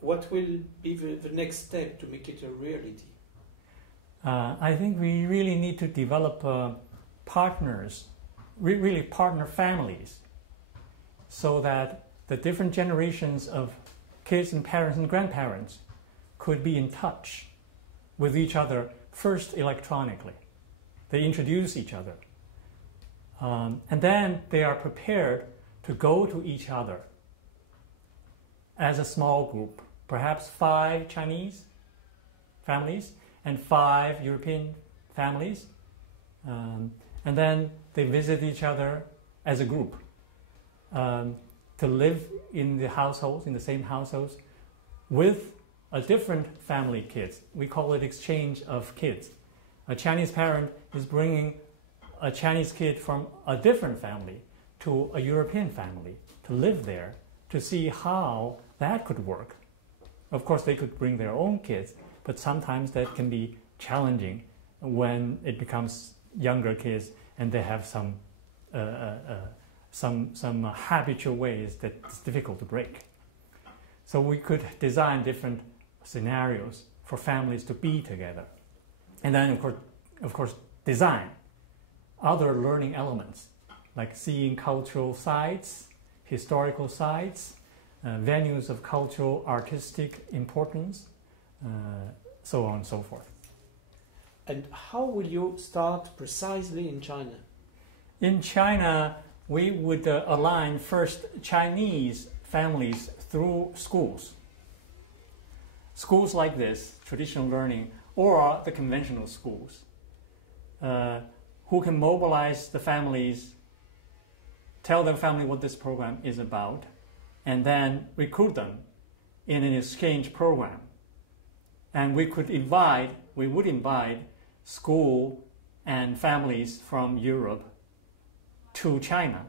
what will be the next step to make it a reality? I think we really need to develop partners, really partner families, so that the different generations of kids and parents and grandparents could be in touch with each other, first electronically. They introduce each other. And then they are prepared to go to each other as a small group, perhaps 5 Chinese families and 5 European families. And then they visit each other as a group to live in the households, in the same households, with a different family kids. We call it exchange of kids. A Chinese parent is bringing a Chinese kid from a different family to a European family to live there, to see how that could work. Of course, they could bring their own kids, but sometimes that can be challenging when it becomes younger kids and they have some habitual ways that it's difficult to break. So we could design different scenarios for families to be together. And then, of course, design other learning elements, like seeing cultural sites, historical sites, venues of cultural, artistic importance, so on and so forth. And how will you start precisely in China? In China, we would align first Chinese families through schools. Schools like this, traditional learning, or the conventional schools, who can mobilize the families, tell their family what this program is about, and then recruit them in an exchange program. And we would invite school and families from Europe to China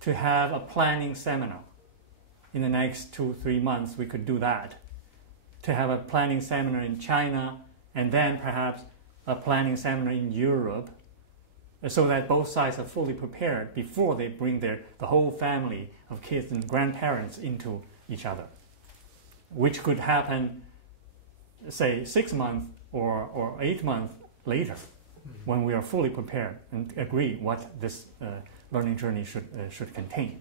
to have a planning seminar. In the next 2-3 months, we could do that. To have a planning seminar in China, and then perhaps a planning seminar in Europe, so that both sides are fully prepared before they bring the whole family of kids and grandparents into each other, which could happen, say, 6 months or 8 months later, when we are fully prepared and agree what this learning journey should contain.